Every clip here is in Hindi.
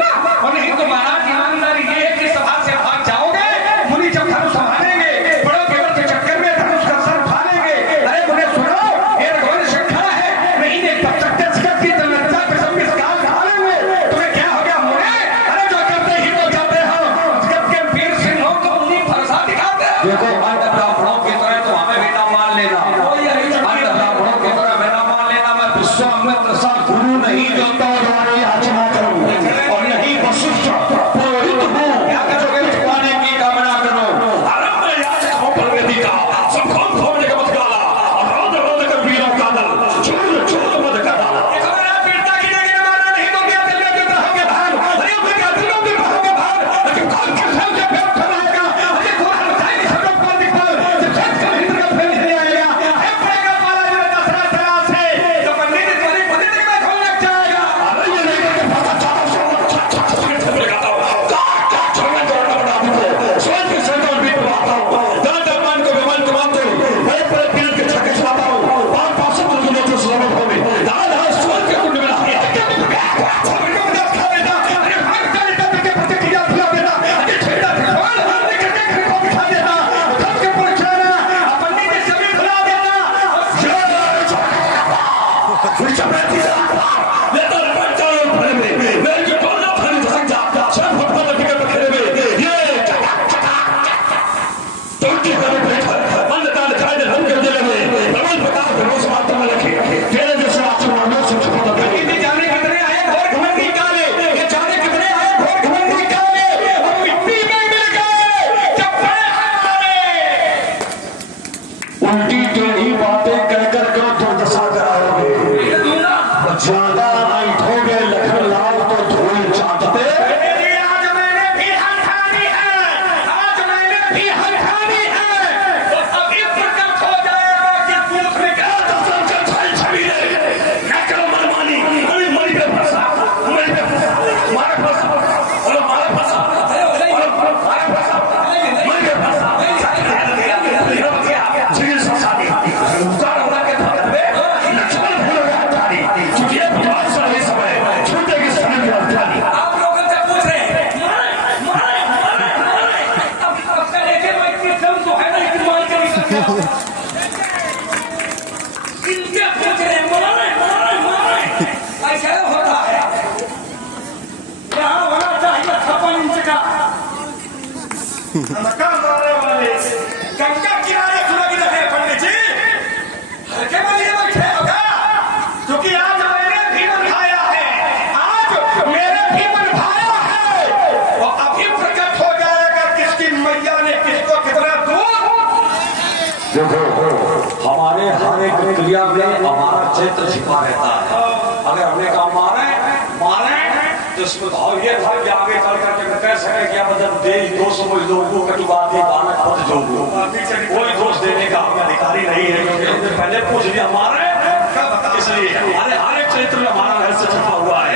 ना, और नहीं तो महाराज ईमानदारी ये है कि सभा से भाग जाओगे, मुनि जब धनुष संभालेंगे, बड़ों के वर्ष चक्कर में धनुष का सर उठा लेंगे। अरे मुझे सुनो, ये रघुवंश खड़ा है, नहीं देख सकते जगत की तलवार पे सब किस काल ढालेंगे। तुम्हें क्या हो गया मुने? अरे जो करते ही तो जाते हो, जगत के वीर सिंहों को मुनि फरसा दिखाते हो। देखो ब्राह्मणों की तरह तो हमें बेटा मान लेना, ब्राह्मणों की तरह बेटा मान लेना। मैं विश्वामित्र सा गुरु नहीं जोता और तुम्हारी याचना करूं, और नहीं वशिष्ठ पुरोहित हूं। क्या करोगे? पाने की कामना करो। आरंभ में याचक हो प्रगति का, सब खोल खोलने का मत गाला, और रोज रोज कर वीरों का दल छोड़ छोड़ मत करा। देखो मेरा पीड़ता की जगह मारना नहीं तो क्या दिल में रहोगे भान, अरे अपने क्या दिल में रहोगे भान। अरे कौन किस से फेर खलाएगा, अरे कौन बताए सब लोग पर दिखाओ, जब सच का भीतर का फेर नहीं आएगा। है पड़ेगा माला जो दसरा चला से, तो पंडित जी तुम्हारी पंडित जी में खोल लग जाएगा। अरे ये नहीं करके पता चला सब लगाता हूं, क्या छोड़ने छोड़ना बड़ा आपको स्वयं के संग और भी करवाता हूं। दादा मान को विमान कमाते हो, बड़े बड़े पीर के छक्के चलाता हूं, बार पास से तुम लोग सलामत हो गए। दादा स्वयं के कुंड में आ गया, गंगा किनारे सुलग रहे पंडित जी, हल्के में लिए बैठे होगा, क्योंकि आज मैंने भी बंधाया है, आज मेरे भी बंधाया है, और अभी प्रकट हो जाएगा किसकी मैया ने किसको कितना दूर। देखो हमारे हर एक क्रिया में हमारा चैत्र छिपा रहता है। अगर हमने कहा मारे मारे तो इसमें भाव ये था कि आगे चल करके मैं कह सके क्या मतलब देश दोष समझ लोगों कटुवादी बालक पद जोगो, कोई दोष देने का हमें अधिकारी नहीं है, क्योंकि हमने पहले पूछ लिया मारे, इसलिए हमारे हर एक क्षेत्र में हमारा रहस्य छुपा हुआ है।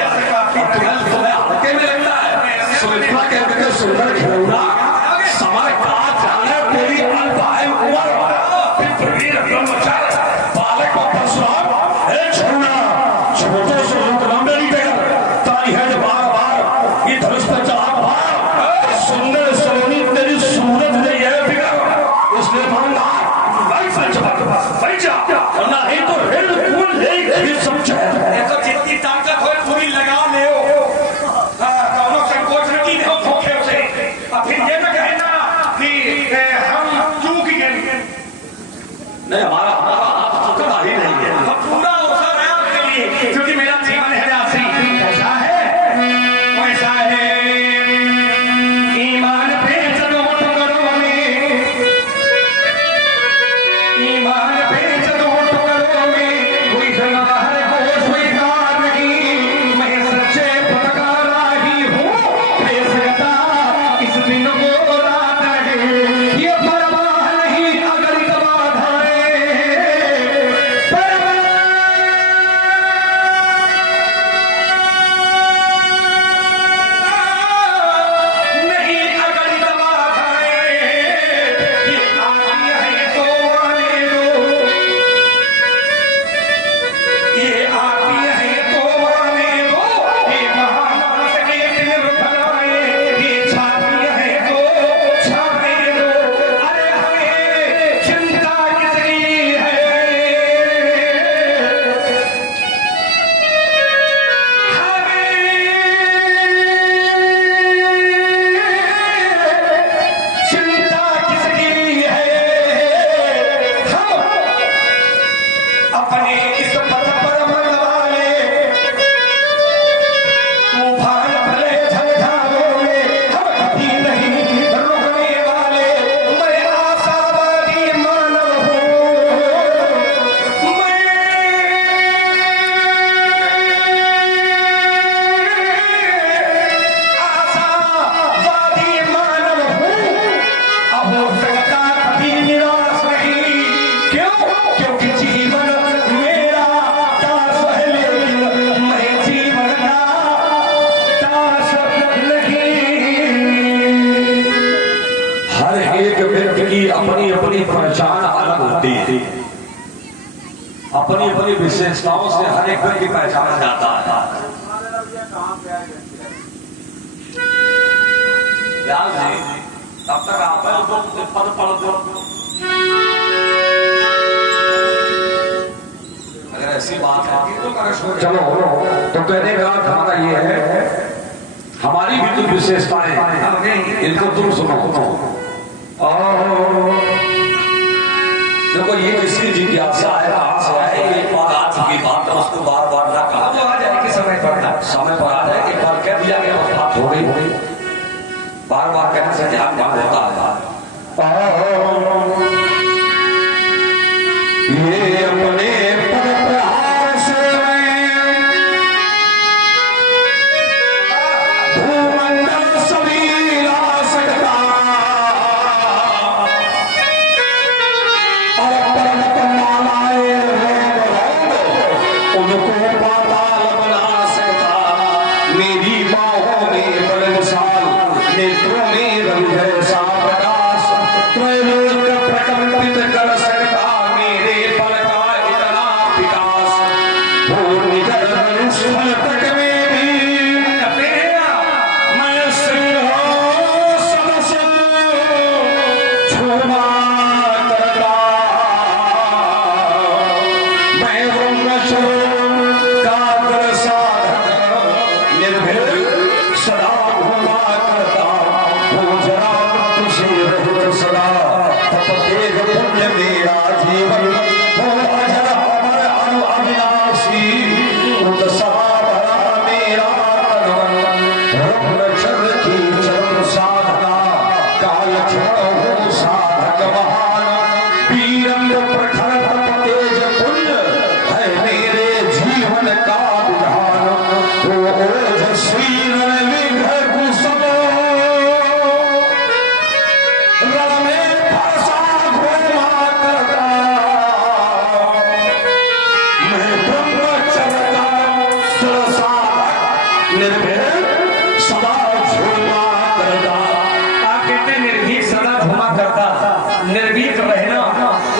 तुम्हें हल्के में लगता है, सुमित्रा के सुंदर खिलौना समय का जाने तेरी अल्पाय उम्र बालक को परशुराम छोड़ना छोटो से लंबे नहीं देगा तारी है जो बार बार ये धनुष पर चढ़ा बार सुंदर सलोनी तेरी सूरत ने यह बिगड़ इसलिए मांगा भाई जा नहीं तो हिल फूल ले समझे तो जितनी ताकत हो पूरी लगा ले दोनों संकोच नहीं हो धोखे से, और फिर ये न कहना कि हम चूक गए। नहीं हमारा हाथ टुकड़ा ही नहीं है, पूरा अवसर है आपके लिए, क्योंकि मेरा जीवन है राशि ऐसा है वैसा है। ईमान पे चलो टुकड़ों में, ईमान पे चलो टुकड़ों में, कोई जनाहर को स्वीकार नहीं, मैं सच्चे पटकारा ही हूँ, बेसरता इस दिन को रात रहे, ये परवाह नहीं अगर ये आती है तो माने दो, ये महामानस के दिन अपनी पहचान अलग होती है, अपनी अपनी विशेषताओं से हर एक व्यक्ति पहचाना जाता है। व्यास जी तब तक आप पद पढ़ दो, अगर ऐसी बात है। चलो तो कहने का अर्थ हमारा ये है, हमारी भी कुछ विशेषताएं इनको तुम सुनो। देखो ये किसकी जिज्ञासा है, कहां से है, ये बात आज की बात है, उसको बार बार ना कहा तो आ जाए कि समय पर आ जाए, एक बार कह दिया गया बात हो गई, बार बार कहने से ध्यान भंग होता है। ये अपने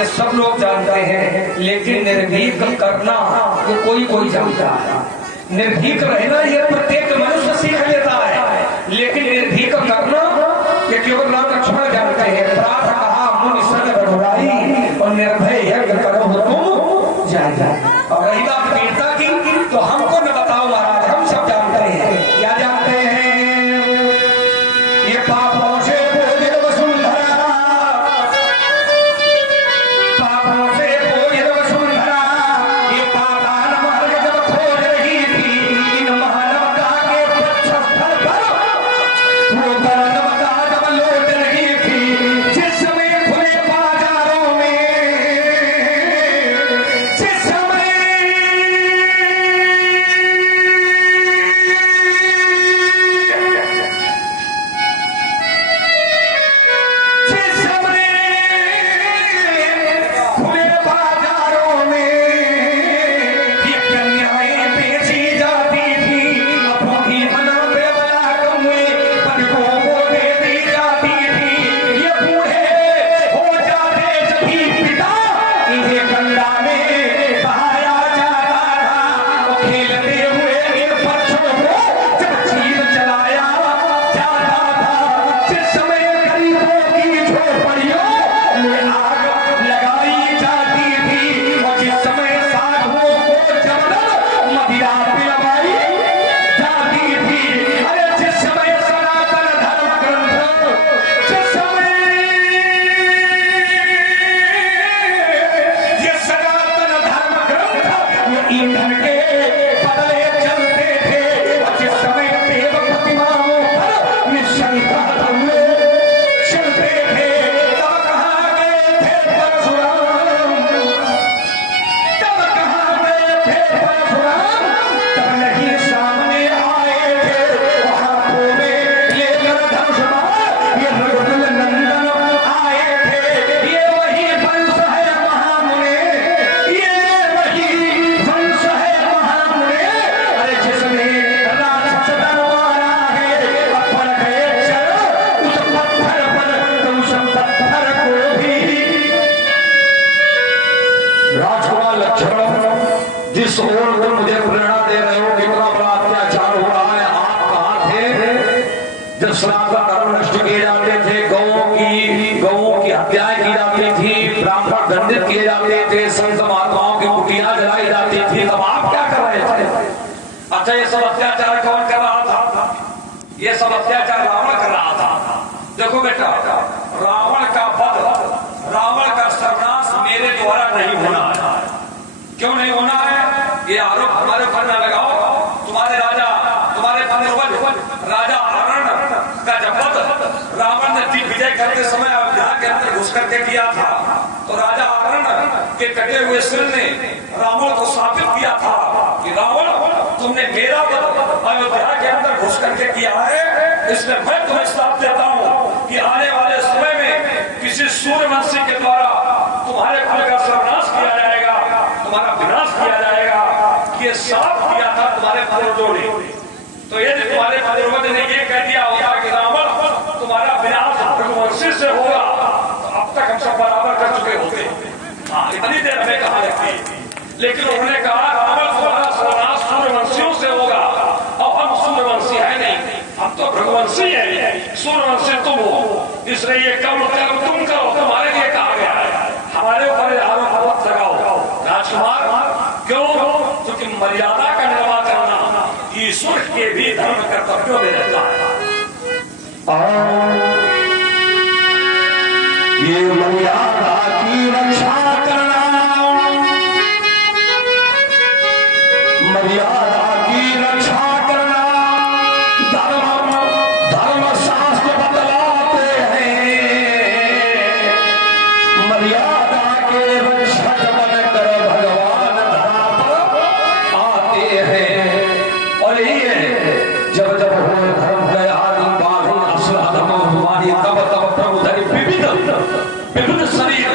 सब लोग जानते हैं, लेकिन निर्भीक करना ये कोई जानता है। निर्भीक रहना ये प्रत्येक मनुष्य सीख लेता है, लेकिन निर्भीक करना ये केवल राम लक्ष्मण जानते हैं। प्रार्थ कहा मुनि सन रघुराई और निर्भय यज्ञ करो तुम जाए। और रही बात वीरता की, तो हमको न बताओ महाराज, हम सब जानते हैं। क्या जानते हैं? ये पापों से बोझिल वसुंधरा, पापों से बोझिल वसुंधरा, ये पाताल मार्ग जब खोज रही थी, इन महानवता के वक्षस्थल पर वो बरनवता जब लौट रही थी, जिस समय खुले बाजारों में, जिस समय जिस ओर तुम मुझे प्रेरणा दे रहे हो कितना बड़ा अत्याचार हो रहा है। आप कहाँ थे जब सनातन धर्म नष्ट किए जाते थे, गौओं की हत्याएं की जाती थी, ब्राह्मण दंडित किए जाते थे, संत महात्माओं की कुटियां जलाई जाती थी, तब आप क्या कर रहे थे? अच्छा, ये सब अत्याचार कौन कर रहा था? ये सब अत्याचार रावण कर रहा था। देखो बेटा, रावण का वध, रावण का सर्वनाश मेरे द्वारा नहीं होना है। क्यों नहीं होना है? ये आरोप हमारे ऊपर न लगाओ। तुम्हारे राजा, तुम्हारे पूर्वज राजा अरण का जब वध रावण ने दिग्विजय करते समय अयोध्या के अंदर घुस करके किया था, तो राजा अरण के कटे हुए सिर ने रावण को साबित किया था कि रावण, तुमने मेरा वध अयोध्या के अंदर घुस करके किया है, इसलिए मैं तुम्हें साथ देता हूँ कि आने वाले समय में किसी सूर्यवंशी के द्वारा तुम्हारे कुल का सर्वनाश किया जाएगा, तुम्हारा विनाश किया जाएगा। ये साफ किया था तुम्हारे पूर्वजों ने। तो ये तुम्हारे पूर्वज ने ये कह दिया होता कि रावण तुम्हारा विनाश भृगुवंशी से होगा, तो अब तक हम सब बराबर कर चुके होते। हाँ, इतनी देर हमें कहा लगती, लेकिन उन्होंने कहा रावण तुम्हारा सर्वनाश सूर्यवंशियों से होगा, और हम सूर्यवंशी है नहीं, हम तो भृगुवंशी है, सूर्यवंशी तुम हो, इसलिए ये कर्म तुम करो, तुम्हारे लिए कहा गया है। हमारे ऊपर आरोप लगाओ राजकुमार, क्यों? क्योंकि मर्यादा का निर्वाह करना ईश्वर के भी धर्म कर्तव्यों में रहता है। ये मर्यादा की रक्षा करना, मर्यादा की रक्षा करना, धर्म शास्त्र बतलाते हैं। मर्यादा के रक्षक बनकर भगवान धरा पर आते हैं। और ये जब जब हो धर्म गया तब तब प्रभु धरि विविध शरीर।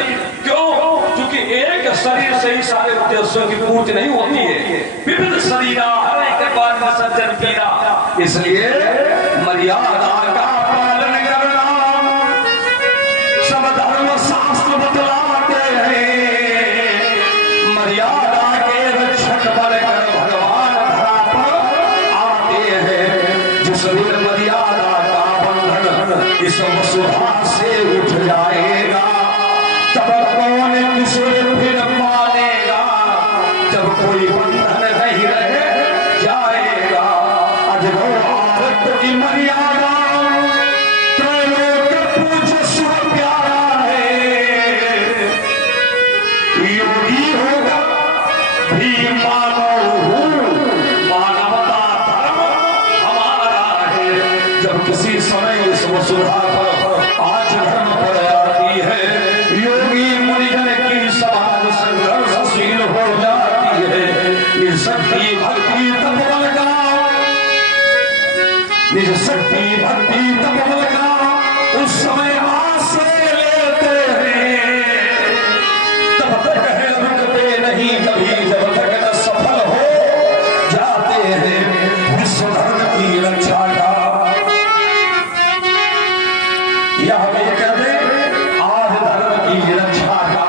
क्यों? क्योंकि एक शरीर से ही सारे उद्देश्यों की पूर्ति नहीं होती है। विविध शरीर हर एक के बाद में सज्जन पीड़ा, इसलिए मर्यादा का पालन करना सब धर्म शास्त्र बतलाते हैं। मर्यादा के रक्षक बनकर भगवान धरा पर आते हैं। जिस दिन मर्यादा का बंधन इस वसुधा से उठ जाएगा, तब कौन किसे फिर मानेगा? जब कोई बंधन नहीं रह जाएगा, अजगो आरत की मर्यादा त्रैलोक पूज्य शिव प्यारा है। योगी होगा भी मानव हूँ, मानवता धर्म हमारा है। जब किसी समय इस वसुधा पर आज धर्म पर आती है, योगी मुनिजन की समाज संघर्षशील हो जाती है। निज शक्ति भक्ति तप बल का, निज शक्ति भक्ति तप बल का उस समय आश्रय लेते हैं। तब तक है रुकते नहीं कभी, जब तक न सफल हो जाते हैं विश्व धर्म की रक्षा का। यह हमें कहते आज धर्म की रक्षा का,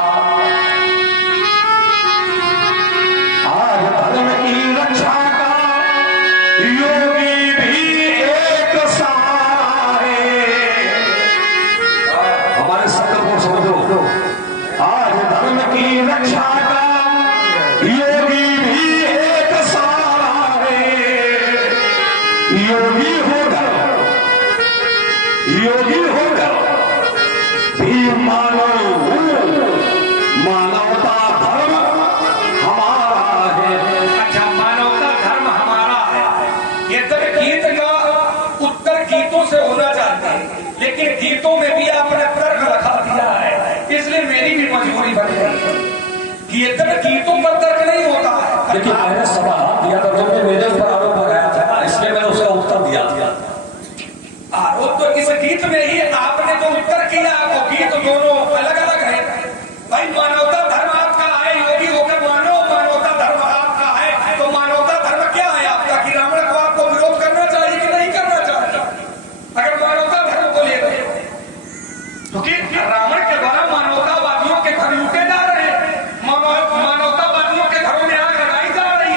आज धर्म की रक्षा का योगी भी एक सहारे। हमारे संकल्प को समझो, आज धर्म की रक्षा का योगी भी एक सहारे। योगी होकर भी मानवता धर्म हमारा है। अच्छा, मानवता धर्म हमारा है। ये तो गीत का उत्तर गीतों से होना चाहते हैं, लेकिन गीतों में भी आपने तर्क रखा दिया है, इसलिए मेरी भी मजबूरी बन गई कि ये तक गीतों पर तर्क नहीं होता है। लेकिन मैंने सवाल दिया था, तुमने मेरे ऊपर आरोप लगाया था, इसलिए मैंने उसका उत्तर दिया। आरोप तो इस गीत में ही आपने जो उत्तर किया, वो गीत दोनों अलग अलग है। भाई मानवता धर्म आपका है, योगी होकर मानो मानवता धर्म आपका है, तो मानवता धर्म क्या है आपका? कि रावण को आपको विरोध करना चाहिए कि नहीं करना चाहिए? अगर मानवता धर्म को लेते क्योंकि रावण के द्वारा मानवतावादियों के घर लूटे जा रहे हैं, मानवतावादियों के घरों में आग लगाई जा रही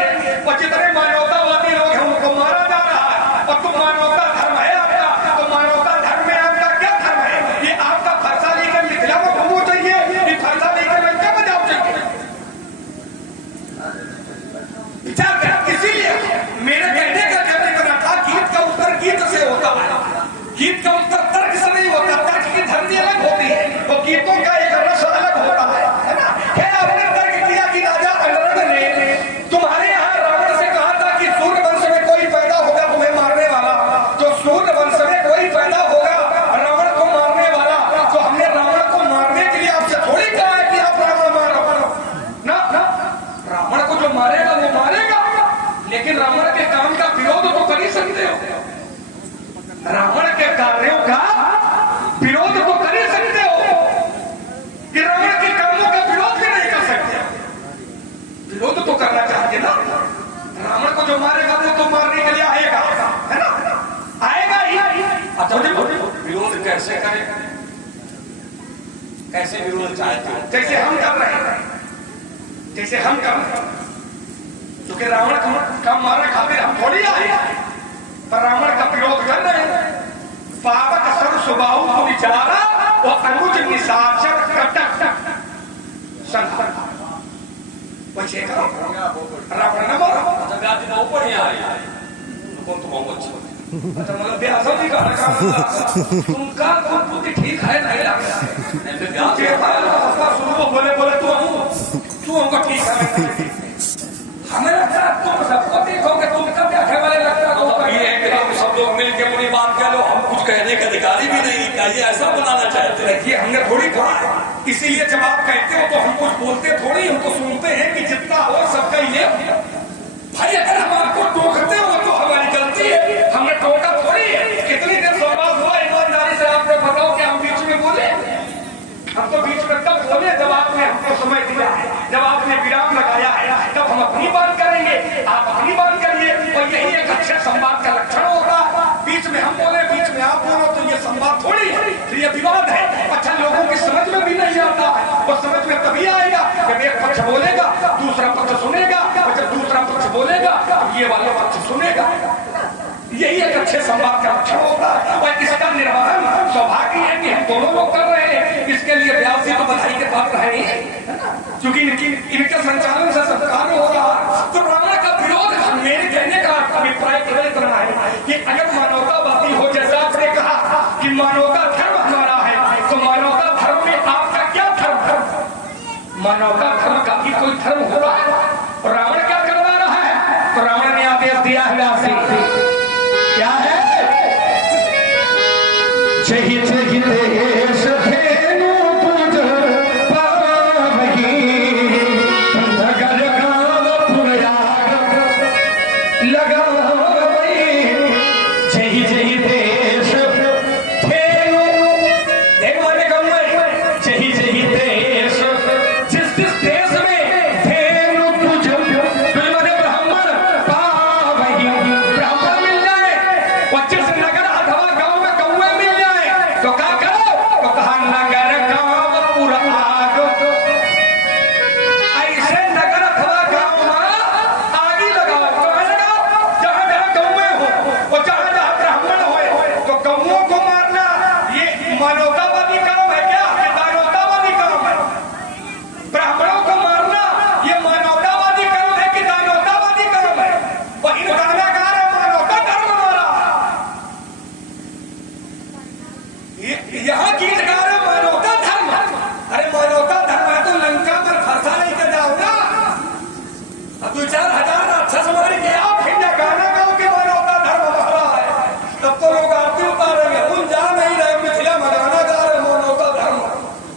अच्छा विरोध कैसे करें, कैसे विरोध चाहते हैं? जैसे हम कर रहे हैं, जैसे हम कर रहे हैं, क्योंकि रावण का मारने खातिर हम थोड़ी आए, पर रावण का विरोध कर रहे हैं। पावक सर्व स्वभाव को विचारा और अनुज निशाचर कटक संहर वैसे करो, रावण न मारो। अच्छा व्याधि बहुत बढ़िया है, कौन तो बहुत अच्छा अच्छा मतलब ब्याह नहीं कर तुमका तो बुद्धि ठीक है नहीं लगता शुरू बोले बोले तू हमको ठीक है, हमें लगता है तुम सबको देखोगे, तुमका क्या है वाले लगता है ये है कि हम सब लोग मिलकर पूरी बात कह लो, हम कुछ कहने का अधिकारी भी नहीं, क्या ये ऐसा बनाना चाहते हैं? ये हमने थोड़ी कहा है, इसीलिए जब आप कहते हो तो हम कुछ बोलते थोड़ी, हम तो सुनते हैं कि जितना हो सबका ये भाई। अगर हम आपको टोकते हो तो हमारी गलती है, हमने टोका थोड़ी है। कितनी देर संवाद हुआ ईमानदारी से आपने बताओ कि हम बीच में बोले? हम तो बीच में तब बोले जब आपने हमको समय दिया है, जब आपने विराम लगाया है, तब हम अपनी बात करेंगे, आप अपनी बात करिए। और यही एक अच्छे संवाद का लक्षण होगा। बीच में हम बोले, बीच में आप बोलो, तो ये संवाद थोड़ी है, तो ये विवाद है। अच्छा लोगों की समझ में भी नहीं आता है, वो समझ में तभी आएगा जब एक पक्ष बोलेगा, दूसरा पक्ष सुनेगा, और जब दूसरा पक्ष बोलेगा तो ये वाला पक्ष सुनेगा। यही एक अच्छे संवाद का लक्षण होगा। और इसका निर्वहन सौभाग्य है कि हम दोनों लोग कर रहे हैं। इसके लिए व्यास जी तो बधाई के पात्र है, क्योंकि इनके संचालन से सब कार्य हो रहा है। तो रावण का विरोध मेरे कहने का अभिप्राय केवल इतना है कि अगर मानवतावादी हो, जैसा आपने कहा कि मानवता धर्म हमारा है, तो मानवता धर्म में आपका क्या धर्म है? मानवता धर्म का भी कोई धर्म होगा? रावण क्या करवा रहा है? तो रावण ने आदेश दिया है व्यास जी, क्या है? जही जही देश धेनु तुझ पावही, नगर गाँव पुरयाग लगावई। जही जही देश धेनु, देखो आने गाँव में जही जही देश, जिस जिस देश में धेनु तुझ माने ब्राह्मण पावही, ब्राह्मण मिल जाए, और जिस नगर अथवा गाँव में कौवे मिल जाए तो क्या करो? तो कहा नगर गाँव पुरयाग। ऐसे नगर अथवा गाँव में आगी लगाओ। कहाँ लगाओ? जहाँ जहाँ कौवे हो और जहाँ जहाँ ब्राह्मण हो, तो कौवों को मारना ये मानवतावादी काम है क्या? ये दानवतावादी काम है। ब्राह्मणों को मारना ये मानवतावादी काम है कि दानवतावादी काम है? और इन गानागार मानवता धर्म हमारा, यहाँ गीत गा रहे मानवता धर्म। अरे मानवता धर्म है तो लंका पर फंसा नहीं कर जाओ ना, 2-4 हजार राक्षस मार के आओ, फिर या गाना गाओ कि मानवता धर्म हमारा है, तब तो लोग आरती उतारेंगे। तुम जा नहीं रहे मिथिला में गाना गा रहे मानवता धर्म,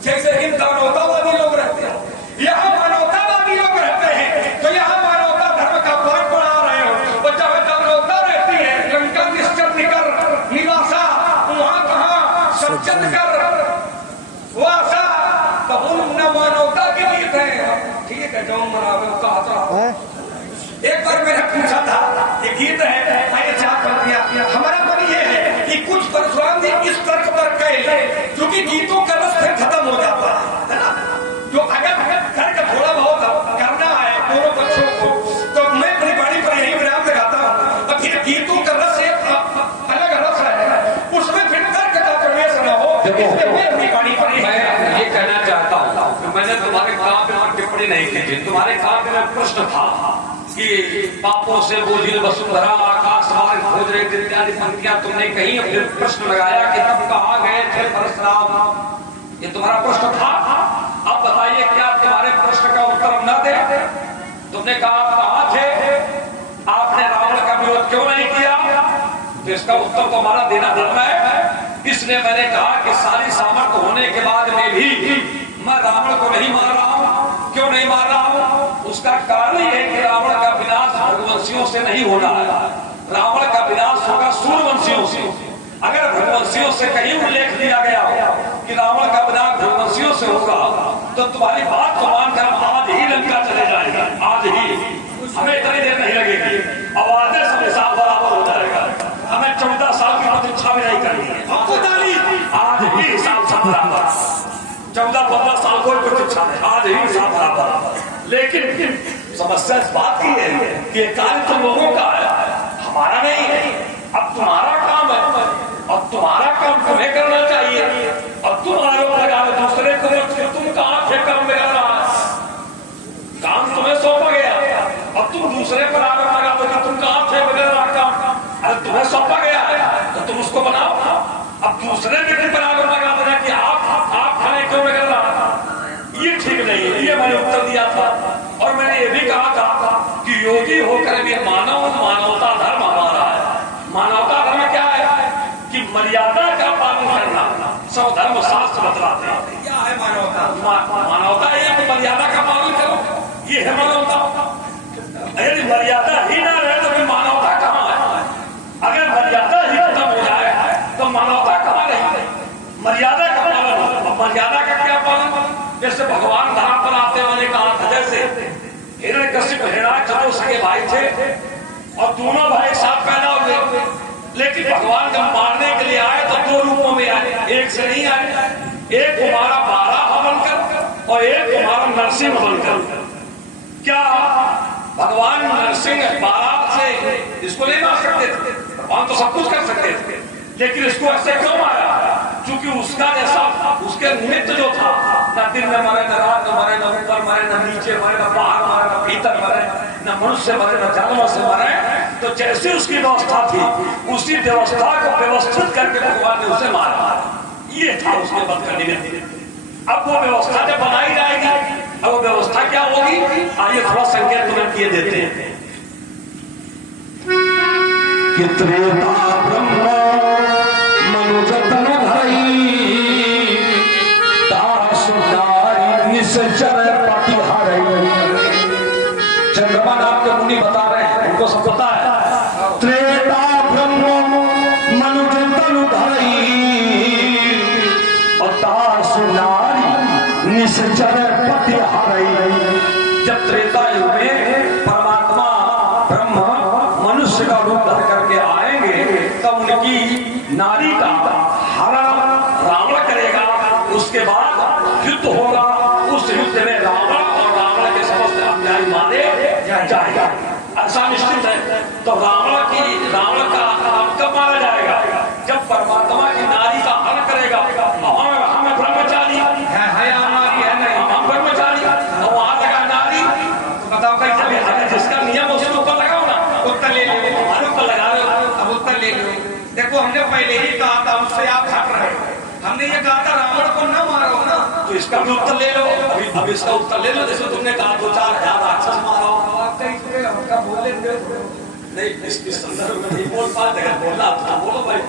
जैसे इन दानवतावादी लोग रहते हैं, यहाँ मानवतावादी लोग रहते हैं, तो यहाँ मानवता धर्म का पाठ पढ़ा रहे हो। और जहाँ दानवता रहती है, लंका निश्चर निकर निवासा, वहाँ कहाँ सज्जन कर वासा, तो उन न मानवता के गीत है। ठीक है, जो मनावे कहा था। एक बार मैंने पूछा था, ये गीत है, आइए चार पंक्तियां। हमारा मन ये है कि कुछ परशुराम जी इस तर्क पर कहे, क्योंकि गीतों का रस फिर खत्म हो जाता है ना। तो अगर तर्क थोड़ा बहुत करना है दोनों पक्षों को, तो मैं अपनी बाणी पर यही विराम लगाता हूँ। और फिर गीतों का रस एक अलग रस है, उसमें फिर तर्क का प्रवेश न हो, इसलिए मैं अपनी बाणी पर मैं ये कहना चाहता हूँ कि मैंने तुम्हारे काव्य में टिप्पणी नहीं की थी। तुम्हारे काव्य में प्रश्न था कि पापों से बोझिल वसुंधरा, आकाश मार्ग खोज रहे इत्यादि पंक्तियां तुमने कही। फिर प्रश्न लगाया कि तब कहाँ गए थे परशुराम, ये तुम्हारा प्रश्न था। अब बताइए क्या तुम्हारे प्रश्न का उत्तर न दे? तुमने कहा कहाँ थे, आपने रावण का विरोध क्यों नहीं किया? तो इसका उत्तर तुम्हारा देना धर्म है। इसलिए मैंने कहा कि सारी सामर्थ्य होने के बाद में भी मैं रावण को नहीं मार रहा हूँ। क्यों नहीं मार रहा हूँ? उसका कारण ये है कि रावण का विनाश भगवंशियों से नहीं होना है, रावण का विनाश होगा सूर्यवंशियों से। अगर भगवंशियों से कहीं उल्लेख दिया गया कि रावण का विनाश भगवंशियों से होगा, तो तुम्हारी बात को मानकर हम आज ही लंका चले जाएंगे, आज ही। हमें इतनी देर नहीं लगेगी, अब आधे समय साल बराबर हो जाएगा। हमें 14 साल की प्रतीक्षा भी नहीं करनी। आज ही साथ बराबर। लेकिन समस्या इस बात की है कि ये कार्य तो लोगों का है, हमारा नहीं है। अब तुम्हारा काम है और तुम्हारा काम तुम्हें करना चाहिए। अब तुम आरोप लगा रहे दूसरे को, तुम कहाँ से काम लगा रहा है? काम तुम्हें सौंपा गया, अब तुम दूसरे पर आरोप लगा दो कि तुम कहाँ से बगैर रहा काम। अरे तुम्हें सौंपा गया है तो तुम उसको बनाओ। अब दूसरे व्यक्ति पर आरोप लगा देना कि आप खाने क्यों बगैर रहा, ये ठीक नहीं है। ये मैंने उत्तर दिया था और मैंने ये भी कहा था कि योगी होकर भी मानवता धर्म हमारा है। मानवता धर्म क्या है कि मर्यादा का पालन करना, सब धर्म शास्त्र बतलाते हैं। क्या है मानवता? मानवता ये कि मर्यादा का पालन करो, ये है मानवता। यदि मर्यादा ही ना रहे तो फिर मानवता कहाँ है? अगर मर्यादा ही खत्म हो जाए तो मानवता कहाँ रहेगी? मर्यादा का पालन। मर्यादा का क्या पालन? जैसे भगवान धरा पर आते मैंने कहा था, जैसे हिरण्यकशिप हिरण्याक्ष के भाई थे और दोनों भाई साथ पैदा हुए, लेकिन भगवान जब मारने के लिए आए तो दो रूपों में आए, एक से नहीं आए। एक तुम्हारा बारह बनकर और एक तुम्हारा नरसिंह बनकर। क्या भगवान नरसिंह बारह से इसको नहीं मार सकते थे? भगवान तो सब कुछ कर सकते थे, लेकिन इसको ऐसे क्यों मारा? क्योंकि उसका जैसा उसके निमित्त जो था, न दिन में मरे, न रात में मरे, न ऊपर मरे, न नीचे मरे, न बाहर मरे, न भीतर मरे, न मनुष्य मरे, न जानवर से मरे। तो जैसी उसकी व्यवस्था थी उसी व्यवस्था को व्यवस्थित करके भगवान ने उसे मारा। ये था उसके वध का निमित्त। अब वो व्यवस्था जब बनाई जाएगी, अब वो व्यवस्था क्या होगी? आइए थोड़ा संकेत तुम्हें किए देते हैं। त्रेता ब्रह्म मनुज तनु धरई, दास नारी निश्चर पटिहारई। चंद्रमा नाम के मुनि बता रहे हैं, उनको सब पता है। त्रेता ब्रह्म मनुज तनु धरई और दास नारी निश्चर पटिहारई। जब त्रेता युग में परमात्मा ब्रह्म मनुष्य का रूप धर करके आएंगे तब उनकी नारी का हरण रावण करेगा। उसके बाद युद्ध होगा, उस युद्ध में रावण और रावण के समस्त अनुयायी मारे जाएगा, ऐसा निश्चित है। तो रावण का कब मारा जाएगा? जब परमात्मा की नारी का हरण करेगा। हमें ब्रह्मचारी हम ब्रह्मचारी, वहां लगा नारी, बताओ कैसे? जिसका नियम उसके ऊपर लगाओ ना, उत्तर ले लो। हमारे ऊपर लगा रहे हो, अब उत्तर ले लो। देखो हमने पहले ही कहा था, उससे आप हट रहे हो। हमने ये कहा था रावण को न मारो ना, तो इसका भी उत्तर ले लो। अभी इसका उत्तर ले लो। जैसे तुमने कहा 2-4 राक्षस मारो, आपका बोले नहीं, इस संदर्भ में नहीं बोल पाते हैं। बोलना तो बोलो भाई।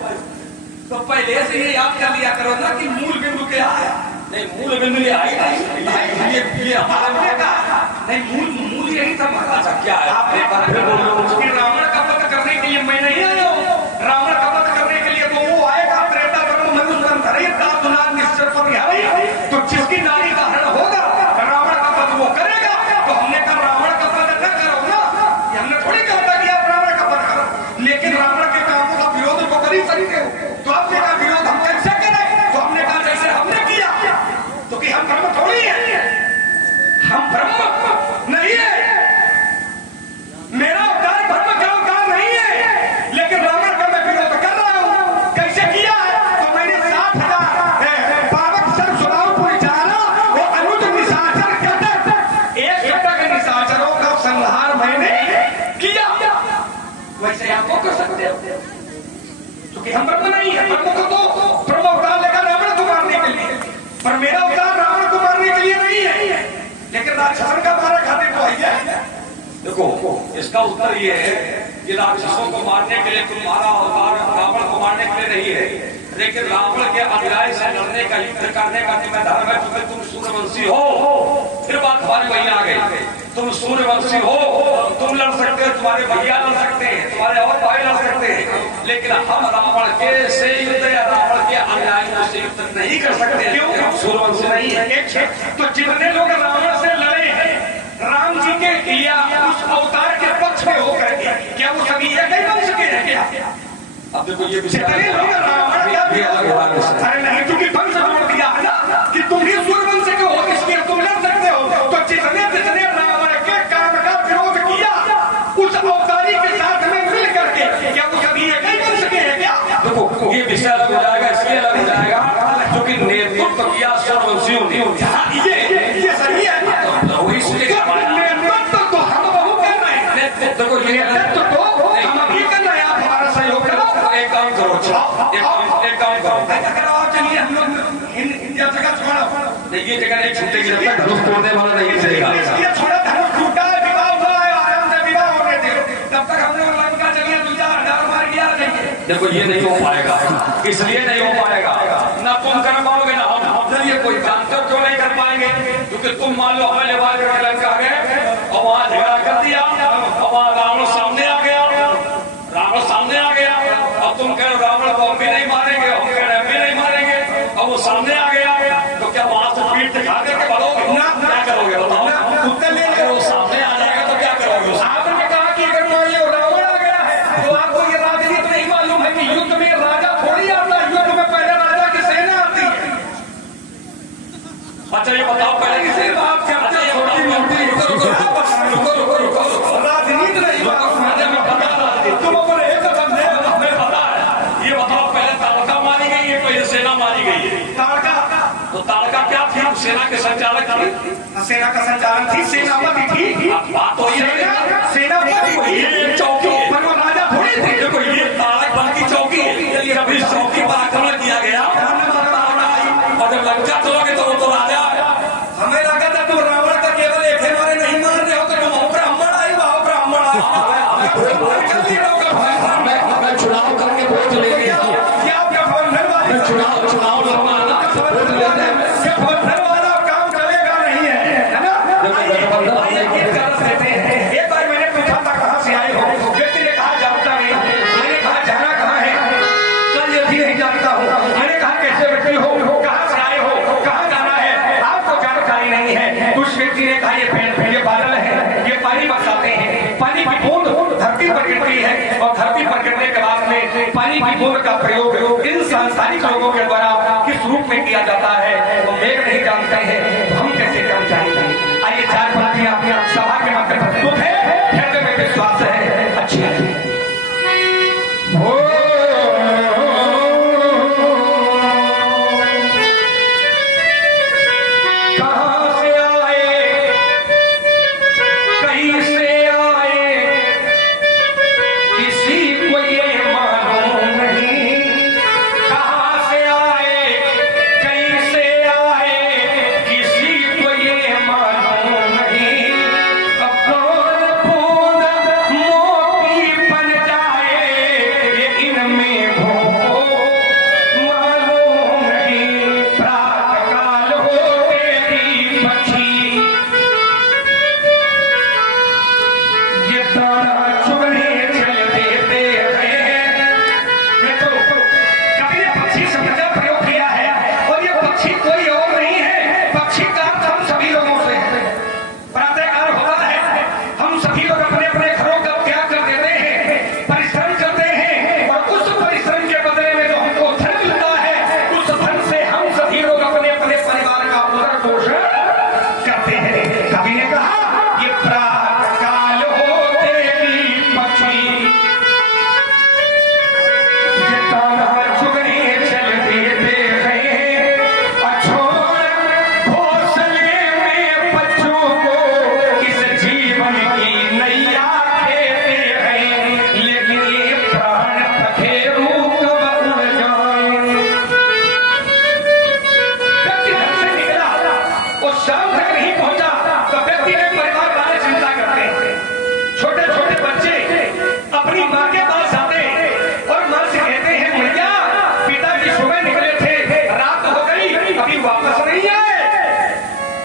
तो पहले से ये याद कर लिया करो ना कि मूल बिंदु क्या है। नहीं, मूल बिंदु ये आई ये हमारा नहीं, मूल यही था। अच्छा क्या है? आपने रावण का वध करने के लिए मैं नहीं आया हूँ। रावण का वध करने के लिए तो वो आएगा, त्रेता ब्रह्म मनुष्य धरई दास नारी निश्चर पटिहारई। तो जिसकी नारी का हरण होगा रावण का वध वो करेगा। तो हमने कहा रावण का वध न करो ना, हमने थोड़ी कहा था कि आप रावण का वध करो, लेकिन रावण के कामों का विरोध तो कर ही सकते हो। तो आपने कहा विरोध हम कैसे करें? तो हमने कहा जैसे हमने किया, तो कि हम ब्रह्म थोड़ी है, हम ब्रह्म नहीं है। मेरा अवतार ब्रह्म का अवतार नहीं है, लेकिन रावण का मैं विरोध कर रहा हूं। कैसे किया है? तो मैंने 60,000 पावक सर सुनाऊपुर जाना, वो अनुज निशाचर कहते, एक घटक निशाचरों का संहार मैंने किया। वैसे आप वो कर सकते हो, क्योंकि हम ब्रह्म नहीं है। ब्रह्म को तो ब्रह्म अवतार लेगा रावण को मारने के लिए, पर मेरा अवतार रावण को मारने के लिए नहीं है, लेकिन राक्षसन का मारा खातिर तो है। देखो इसका उत्तर ये है कि राक्षसों को मारने के लिए तुम्हारा अवतार रावण को मारने के लिए नहीं है, लेकिन रावण के अनुयायी से लड़ने का, युद्ध करने का जिम्मेदार है। क्योंकि तुम सूर्यवंशी हो, फिर बात हमारी वही आ गई। तुम सूर्यवंशी हो, तुम लड़ सकते हो, तुम्हारे भैया लड़ सकते हैं, तुम्हारे और भाई लड़ सकते हैं, लेकिन हम रावण के से युद्ध या रावण के अनुयायियों से युद्ध नहीं कर सकते। क्यों? सूर्यवंशी नहीं है। तो जितने लोग रावण से लड़े हैं राम जी के या उस अवतार के पक्ष में होकर के, क्या वो सभी एक ही वंश के हैं क्या? अब देखो ये रावण का भी, अरे नहीं, क्योंकि वंश जोड़ दिया है ना कि तुम भी सूर्यवंश के हो, इसलिए तुम लड़ अलग हो जाएगा, इसलिए अलग हो जाएगा क्योंकि नेतृत्व किया सूर्यवंशियों ने। ये सही है। तो वही इसलिए नेतृत्व तो हम बहु कर रहे हैं। नेतृत्व को ये नेतृत्व तो हम अभी कर रहे हैं। आप हमारा सहयोग करो। एक काम करो, एक काम करो, चलिए हम लोग जगह छोड़ो। ये जगह नहीं छूटेगी जब तक धनुष तोड़ने वाला नहीं मिलेगा। ये छोड़ा धनुष टूटा है, विवाह हुआ है, आराम से विवाह होने दे। तब तक हमने लंका चलिए 2000 मार किया देंगे। देखो ये नहीं हो पाएगा, इसलिए नहीं हो पाएगा, ना तुम कर पाओगे ना हम। चलिए कोई जानकर क्यों नहीं कर पाएंगे, क्योंकि तुम मान लो हमें लेवा करके लंका गए और वहां झगड़ा कर दिया और वहां रावण सामने आ गया, रावण सामने आ गया। अब तुम कह रहे रावण को हम भी नहीं मारेंगे, हम कह रहे हम भी नहीं मारेंगे, अब वो सामने आ गया तो क्या वहां से पीठ दिखा करके बढ़ोगे? क्या करोगे बताओ? उत्तर ले लो। वो सामने आ जाएगा तो क्या करोगे? आपने कहा कि अगर मान लो रावण आ गया है तो आपको ये राजनीति नहीं मालूम है कि युद्ध में राजा थोड़ी आता है, युद्ध में पहले राजा की सेना आती है। अच्छा ये बताओ पहले की सेना आप क्या? अच्छा ये राजनीति नहीं तुम अपने एक बंदे हमें पता है। ये बताओ पहले ताड़का मारी गई है, पहले सेना मारी गई है? ताड़का तो ताड़का क्या थी? सेना के संचालक थी, सेना का संचालन थी, सेनापति थी। बात तो ये सेनापति ये चौकी है, पर वो राजा थोड़ी थे। देखो ये ताड़क बल की चौकी है। जब इस चौकी पर आक्रमण किया गया और जब लंका चलोगे तो वो तो राजा है। हमें लगा था तुम रावण का केवल एक मारे नहीं मार रहे हो तो तुम ब्राह्मण आई, वहां ब्राह्मण आई। मैं चुनाव करके वोट लेंगे, क्या गठबंधन वाली चुनाव लड़ना गठबंधन वाला काम चलेगा नहीं है ना? एक बार मैंने पूछा था कहाँ से आए हो, व्यक्ति ने कहा जानता नहीं। मैंने कहा जाना कहाँ है? कल ये भी नहीं जानता हूँ। मैंने कहा कैसे व्यक्ति हो, कहाँ से आए हो, कहाँ जाना है, आपको जानकारी नहीं है। उस व्यक्ति ने कहा ये बादल है, ये पानी बरसाते हैं, पानी की बूंद धरती पर गिरती है और धरती पर गिरने के बाद में पानी की बूंद का प्रयोग इन सांसारिक लोगों के द्वारा किस रूप में किया जाता है वो मेघ नहीं जानते हैं, तो हम कैसे जान जाएंगे? आइए चार पंक्तियां सभा के मध्य प्रस्तुत है, हृदय में विश्वास है। अच्छी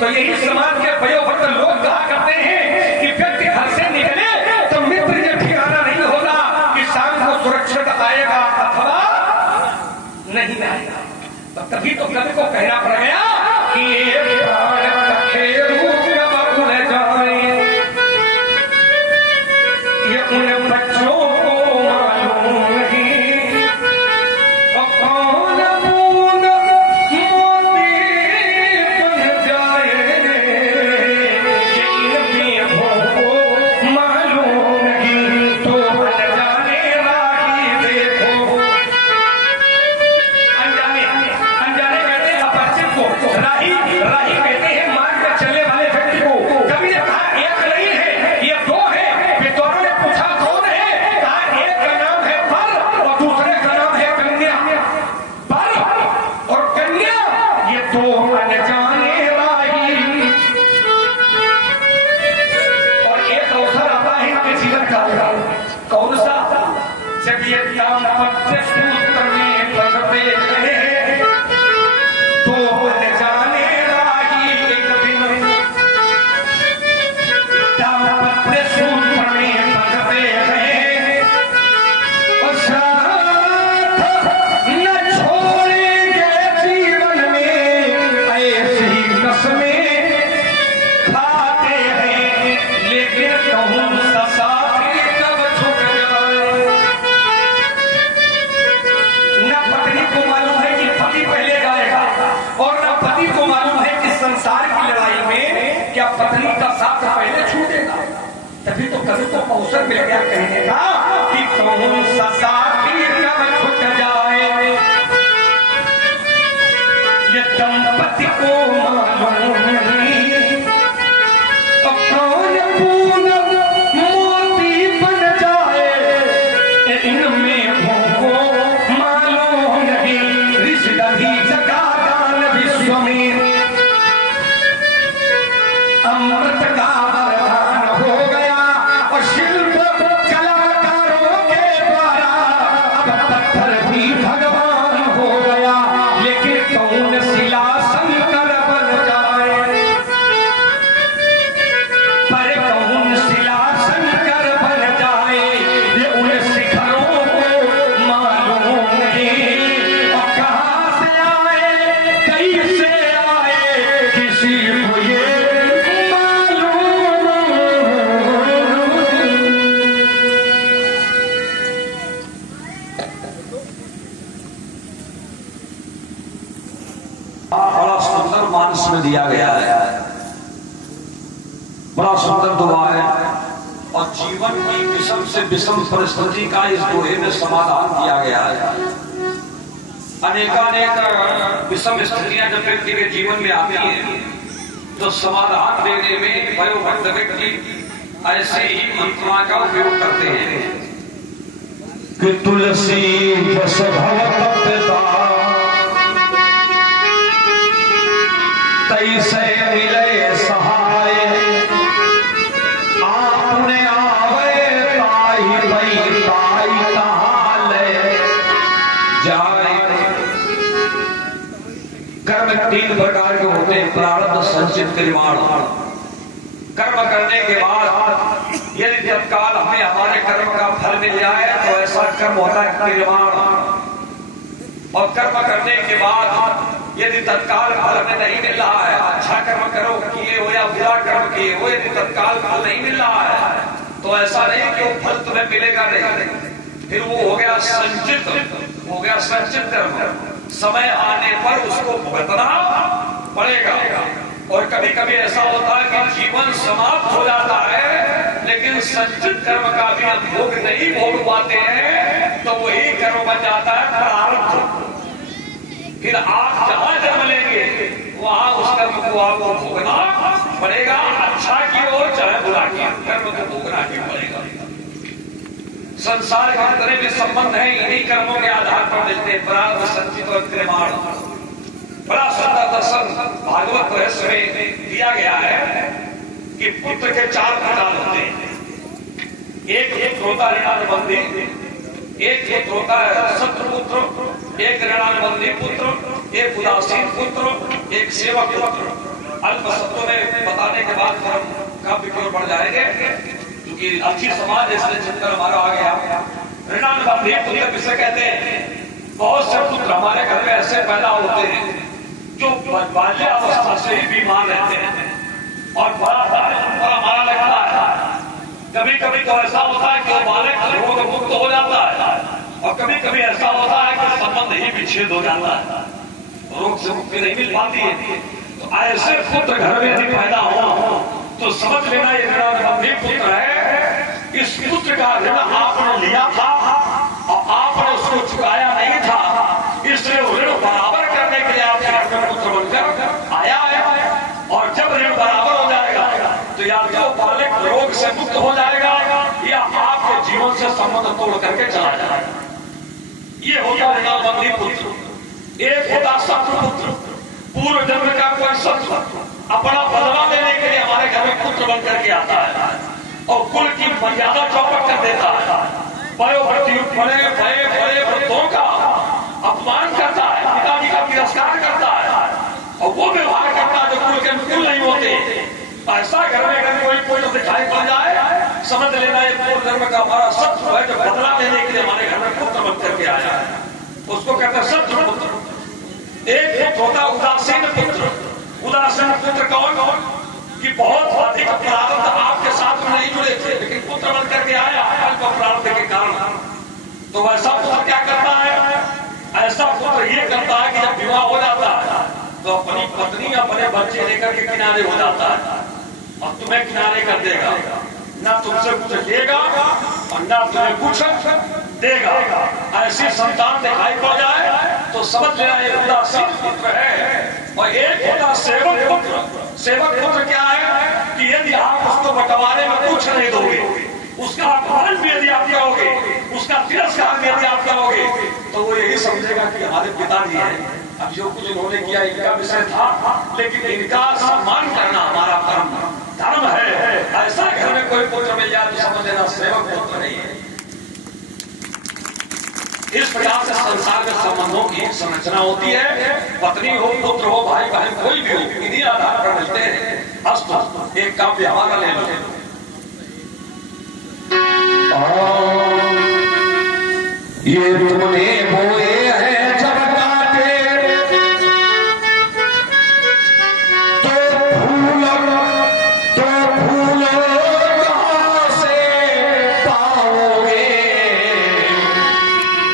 तो यही समाज के वयोवृद्ध लोग कहा करते हैं कि व्यक्ति घर से निकले तो मित्र ये ठिकाना नहीं होगा कि शाम को सुरक्षित आएगा अथवा नहीं आएगा। तो तभी तो कवि को कहना पड़ गया कि ये प्राण पखेरु जब उड़ जाए, ये उन बच्चों को मालूम नहीं और कौन बूंद मोती बन जाए, ये इन मेघों को मालूम नहीं। तो बन जाने वाली देखो राही राही कहते हैं मार्ग में चलने वाले व्यक्ति को। कभी ने कहा एक नहीं है, ये दो है। फिर दोनों ने पूछा कौन है? कहा एक का नाम है पर और दूसरे का नाम है कन्या। पर और कन्या ये दो अनजाने राही। और एक अवसर आता है इनके जीवन का, कौन सा? जब ये दाम्पत्य सूत्र में बंधते हैं तो अनजाने राही एक दिन दाम्पत्य सूत्र में बंधते हैं और साथ न छोड़ेंगे जीवन में ऐसी कसमें खाते हैं। लेकिन कहूँ सा साथी कब छूट जाए। न पत्नी को मालूम है कि पति पहले जाएगा और न पति को मालूम है कि संसार की लड़ाई में क्या पत्नी का साथ पहले छूटेगा। तभी तो कभी तो अवसर मिल गया कहने का कि कौन सा साथी कब छूट जाए। ये दंपति को मालूम नहीं अब कौन पूनम मोती बन जाए। इनमें भोगो मालूम नहीं ऋषि जगादान विश्व में अमृत का वरदान हो गया और शिल्प कलाकारों के द्वारा अब पत्थर भी भगवान हो गया। लेकिन कौन शिला शंकर बन जाए। पर कौन शिला शंकर बन जाए ये उन शिखरों को मालूम नहीं। और कहाँ से आए कैसे आए किसी को ये मालूम नहीं। बड़ा सुंदर मानस में दिया गया है, बड़ा सुंदर दुआ है और जीवन की विषम से विषम परिस्थिति का इस दोहे में समाधान दिया गया है। अनेकानेक विषम स्थितियां जब व्यक्ति के जीवन में आती हैं तो समाधान देने में वयोवृद्ध व्यक्ति ऐसे ही मंत्रों का उपयोग करते हैं कि तुलसी जस भवत पिता तैसे मिले सहाय आपने आवे ताई भई ताई कहाँ ले जाए। कर्म 3 प्रकार के होते हैं, प्रारब्ध संचित निर्माण। कर्म करने के बाद यदि तत्काल हमें हमारे कर्म का फल मिल जाए तो ऐसा कर्म होता है निर्माण। और कर्म करने के बाद यदि तत्काल फल हमें नहीं मिल रहा है, अच्छा कर्म करो किए हो या बुरा कर्म किए हो, यदि तत्काल फल नहीं मिल रहा है तो ऐसा नहीं कि वो फल तुम्हें मिलेगा नहीं, फिर वो हो गया संचित, हो गया संचित कर्म। समय आने पर उसको भुगतना पड़ेगा। और कभी कभी ऐसा होता है कि जीवन समाप्त हो जाता है लेकिन संचित कर्म का भी हम भोग नहीं भोग पाते हैं तो वही कर्म बन जाता है प्रारब्ध। फिर आप जहां जन्म लेंगे वहां उस कर्म को आपको भोगना पड़ेगा। अच्छा की ओर चाहे बुरा की कर्म को भोगना ही पड़ेगा। संसार के जितने भी संबंध है इन्हीं कर्मों के आधार पर मिलते हैं, प्रारब्ध संचित और निर्माण। बड़ा सुंदर दर्शन भागवत रहस्य में दिया गया है कि पुत्र के 4 प्रकार होते हैं। एक पुत्र होता है ऋणानुबंधी, एक पुत्र होता है शत्रुपुत्र, एक ऋणानुबंधी पुत्र, एक उदासीन पुत्र, एक सेवक पुत्र। अल्प शब्दों में बताने के बाद हम काफी की ओर बढ़ जाएंगे क्योंकि अच्छी समाज इसलिए चिंतन हमारा आ गया। ऋणानुबंधी पुत्र किसे कहते हैं? बहुत से पुत्र हमारे घर में ऐसे पैदा होते हैं जो बाल्यावस्था से ही बीमार रहते हैं और बड़ा हमारा लगता है। कभी कभी तो ऐसा होता है कि वो बालक रोग मुक्त हो जाता है और कभी कभी ऐसा होता है कि संबंध ही विच्छेद हो जाता है, रोग से मुक्ति नहीं मिल पाती है। तो ऐसे पुत्र घर में यदि पैदा हो तो समझ लेना ये ऋणानुबंधी पुत्र है। इस पुत्र का ऋण आपने लिया था और आपने उसको चुकाया नहीं था, इसलिए ऋण बराबर करने के लिए आपके घर में पुत्र बन होकर आया है। और जब ऋण बराबर हो जाएगा तो या तो बालक रोग से मुक्त हो जाएगा या आपके जीवन से संबंध तोड़ करके चला जाएगा। ये होता ऋणाबंधी पुत्र। एक होता शत्रुपुत्र, पूर्व जन्म का कोई शत्रु अपना बदला लेने के लिए हमारे घर में पुत्र बन करके आता है और कुल की मर्यादा चौपट कर देता है। बड़े बड़े वृद्धों का अपमान करता है, पिताजी का तिरस्कार करता है और वो व्यवहार करता है जो कुल के अनुकूल नहीं होते। ऐसा घर में अगर कोई दिखाई पड़ जाए, समझ लेना ये पूर्व जन्म का हमारा शत्रु है जो बदला लेने के लिए हमारे घर में पुत्र बन करके आया है। उसको कहते हैं शत्रु पुत्र। एक होता उदासीन पुत्र। उदासीन पुत्र कौन कि बहुत अधिक प्रारब्ध आपके साथ में नहीं जुड़े थे लेकिन पुत्र बन करके आया अल्प प्रारब्ध के कारण। तो वैसा पुत्र क्या करता है? ऐसा पुत्र ये करता है कि जब विवाह हो जाता है तो अपनी पत्नी अपने बच्चे लेकर के किनारे हो जाता है और तुम्हें किनारे कर देगा। ना तुमसे कुछ लेगा और ना तुम्हें कुछ देगा। ऐसी संतान दिखाई पड़ जाए तो समझ लेना ये उदासीन पुत्र है। और एक होता सेवक पुत्र। सेवक पुत्र क्या है कि यदि आप उसको बंटवारे में कुछ नहीं दोगे, उसका अपमान भी यदि आप करोगे, उसका तिरस्कार भी यदि आप करोगे तो वो यही समझेगा कि हमारे पिताजी हैं। अब जो कुछ उन्होंने किया इनका विषय था लेकिन इनका सम्मान करना हमारा धर्म है। ऐसा घर में कोई पुत्र मिल जाए तो समझ लेना सेवक पुत्र नहीं है। इस प्रकार से संसार में संबंधों की संरचना होती है। पत्नी हो, पुत्र हो, भाई बहन कोई भी हो, इन्हीं आधार पर मिलते हैं। अस्तु एक काव्य हमारा ले लो। ये तुमने बोए हैं जब काटे तो फूल कहां से पाओगे?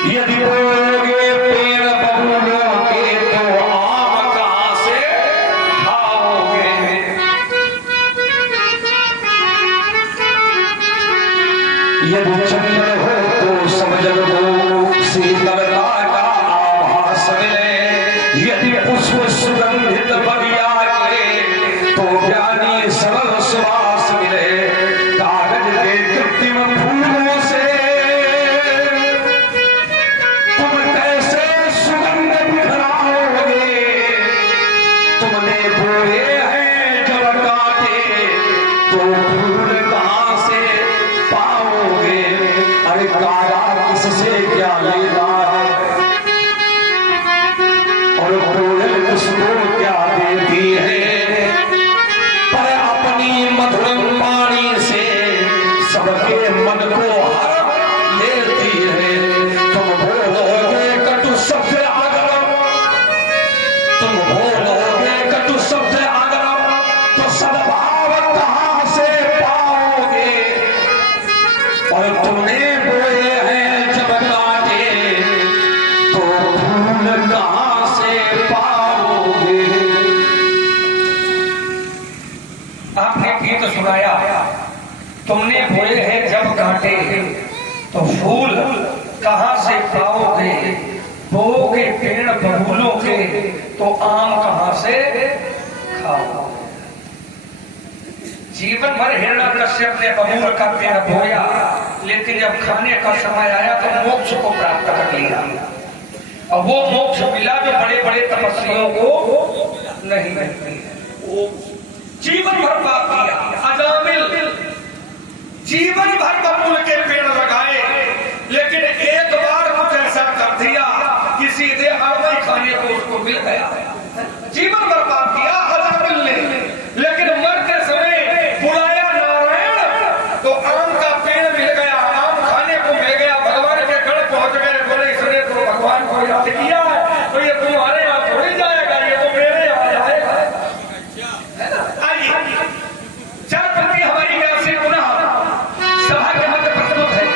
यदि बोओगे पेड़ बबूलों के तो आम कहां से खाओगे? यदि चंदन हो तो समझ लो शीतलता का आभास मिले। यदि पुष्प सुगंधित बगिया के तो ज्ञानी सरल सुवास मिले। कागज के कृत्रिम फूलों से तुम कैसे सुगंध बिखराओगे? तुमने बोए हैं जब काटे तो फूल कहां से पाओगे? अरे काया किससे क्या लेना है और कोयल उसको क्या देती है? पर अपनी मधुर वाणी से सबके मन को हर लेती है। तुम बोलोगे कटु शब्द अगर, तुम बोलोगे कटु शब्द अगर तो सद्भाव कहां से पाओगे? और तुमने बोए हैं जब काटे तो फूल कहां से पाओगे? आपने गीत सुनाया, तुमने बोए हैं जब काटे तो फूल कहां से पाओगे? बोओगे पेड़ बबूलों के तो आम कहां से खाओगे? जीवन भर हिरण्यकश्यप ने बबूल का पेड़ बोया लेकिन जब खाने का समय आया तो मोक्ष को प्राप्त कर लिया। और वो मोक्ष मिला जो बड़े बड़े तपस्वियों को नहीं मिलती है। जीवन भर पाप किया, अजामिल जीवन भर बबूल के पेड़ लगाए लेकिन एक बार कुछ ऐसा कर दिया कि सीधे आम खाने को उसको मिल गया। जीवन भर पाप किया अजामिल ने, लेकिन मरते समय बुलाया नारायण तो आम का पेड़ मिल गया, आम खाने को मिल गया। भगवान के गढ़ पहुंच गए, बोले इसने तो भगवान को याद किया तो ये तुम्हारे यहाँ थोड़ी जाएगा, ये तो मेरे यहाँ जाएगा। आइए चार पंक्ति हमारी व्यास से पुनः सभा के मध्य प्रस्तुत है।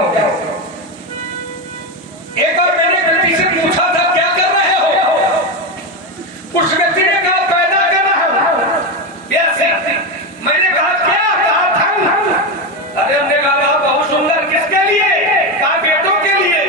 जाओगे? एक बार मैंने व्यक्ति से पूछा था क्या कर रहे हो? उस व्यक्ति ने कहा पैदा कर रहा हूं। ऐसे मैंने कहा क्या? कहा धन। अरे हमने कहा बहुत सुंदर, किसके लिए? कहा बेटों के लिए।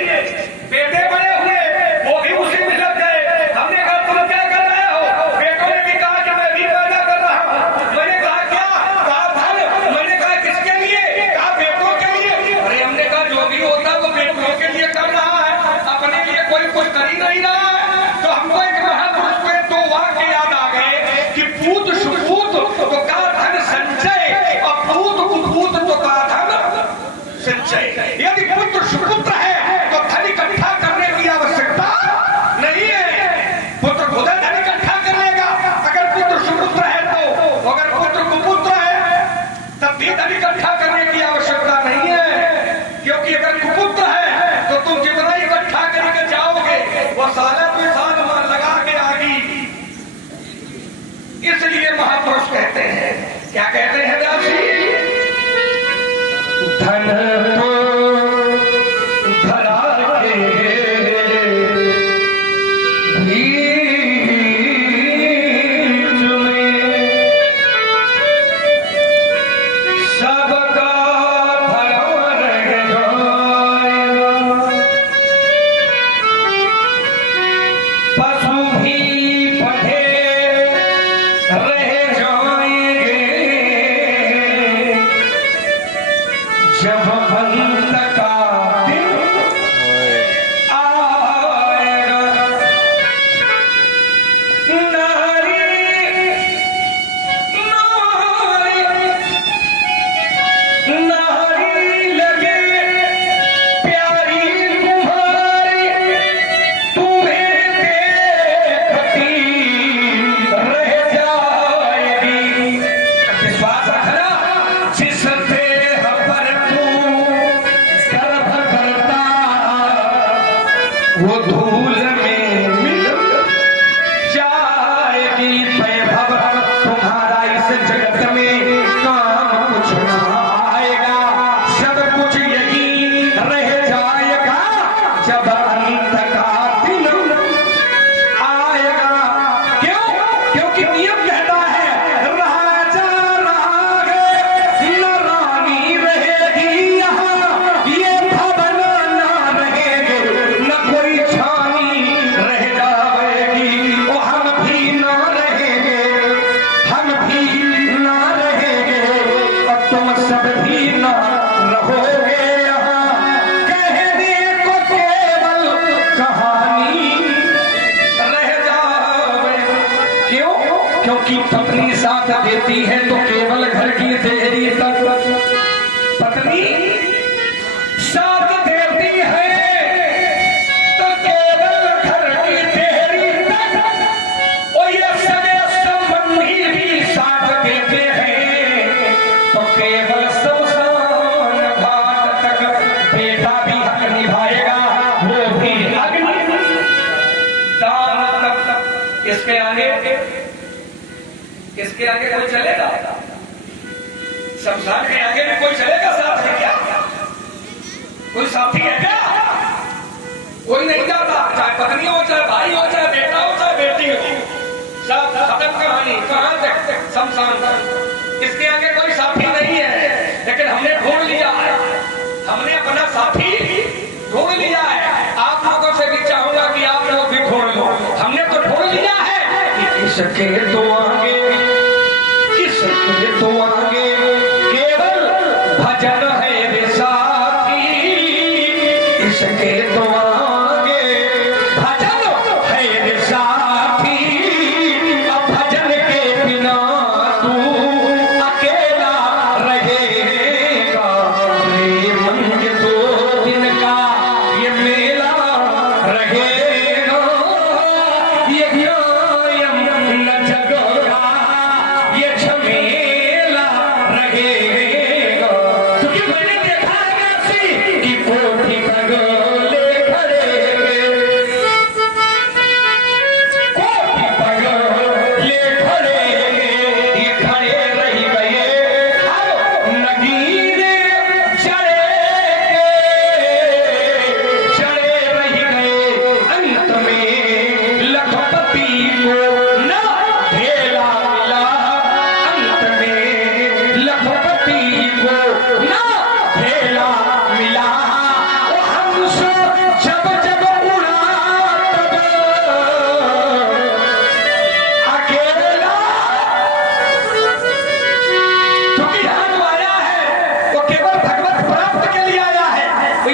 बेटे बड़े हुए, वो भी उसी में लग गए। हमने कहा तुम क्या कर रहे हो? बेटों ने भी कहा कि मैं भी पैदा कर रहा हूं। मैंने कहा क्या? कहा धन। मैंने कहा किसके लिए? कहा बेटों के लिए। अरे हमने कहा जो भी होता वो बेटों के लिए कर रहा है, अपने लिए कोई कुछ कर ही नहीं रहा है। तो हमको एक महापुरुष पे दो वाक्य याद आ गए कि पूत सुपूत तो का धन संचय और पूत कुपूत तो का धन संचय। यदि पुत्र सुपुत्र है तो धन इकट्ठा करने की आवश्यकता नहीं है, पुत्र खुद धन इकट्ठा कर लेगा। अगर पुत्र सुपुत्र है तो, अगर पुत्र कुपुत्र है तब भी धन इकट्ठा करने की आवश्यकता नहीं है, क्योंकि अगर कुपुत्र है तो तुम जितना इकट्ठा करके जाओगे वो साला पे साल लगा के आगी। इसलिए महापुरुष कहते हैं, क्या कहते हैं व्यास जी? धन तो धरा के बीच में सबका धरा रह जाएगा, पशु भी पढ़े रह जाएंगे, जब अंत का दिन आएगा। नारी नारी नारी लगे प्यारी तुम्हारी, तुम्हें देखती रह जाएगी। विश्वास रखना, जिस देह पर तू गर्भ करता वो धूल में मिल जाएगी। वैभव तुम्हारा इस जगत में काम कुछ ना आएगा, सब कुछ यही रह जाएगा, जब अंत का दिन आएगा। क्यों? क्योंकि नियम कहता है राजा रागे न रानी रहेगी यहाँ, ये भवन ना रहेंगे, न कोई छानी रह जाएगी। ओ हम भी ना रहेंगे, हम भी ना रहेंगे, और तुम सब भी ना रहोगे यहाँ। कहने को केवल कहानी रह जाएगी। क्यों? क्योंकि पत्नी साथ देती है तो केवल घर की देरी तक, पत्नी साथ देती है तो केवल घर की देरी तक। और ये सगे संबंधी भी साथ देते हैं तो केवल शमशान घाट तक। बेटा भी हक निभाएगा, वो भी अग्नि दान तक। इसके आगे कोई चलेगा? शमशान के आगे भी कोई चलेगा साथ में? क्या कोई साथी है क्या? कोई नहीं जाता, चाहे पत्नी हो, चाहे भाई हो, चाहे बेटा हो, चाहे बेटी हो, सब खत्म कहानी। कहां तक? शमशान। इसके आगे कोई साथी नहीं है, लेकिन हमने ढूंढ लिया है, हमने अपना साथी ढूंढ लिया है। आप लोगों से भी चाहूंगा कि आप लोग भी ढूंढ लो। हमने तो ढूंढ लिया है कि इसके तो आगे, इसके तो आगे केवल भजन है रे साथी, इसके तो आगे भजन है रे साथी। अब भजन के बिना तू अकेला रहेगा, रे मन के 2 दिन का ये मेला रहेगा। ये न्यायम न जगेगा, ये झमेला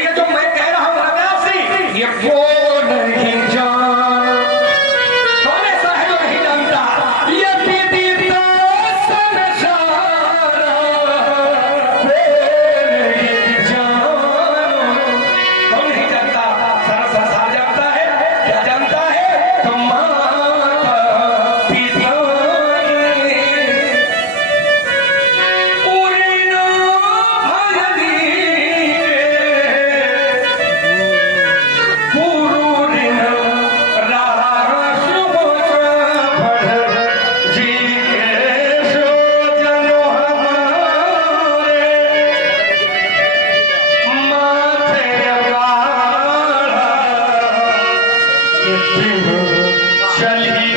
ये जो मैं कह रहा हूं अविनाशी, ये वो नहीं जान। कौन ऐसा है जो नहीं जानता? ये पीड़िता संसार वो नहीं जान। कौन नहीं जानता? सारा संसार जानता है। क्या जानता है? तुम माता पिता उड़ना भयली पुरुरिन रास भर जी के सो जनो हमारे माथे अगाड़ा चली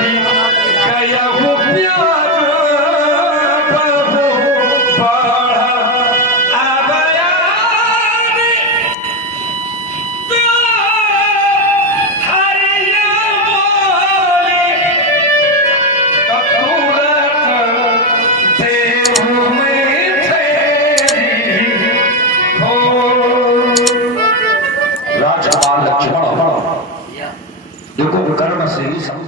गया वो प्यार प्रभु बढ़ा आबयानी हरिया बोली कपूरत देव में तेरी हो। राजकुमार लक्ष्मण देखो विकर्ण से ही सब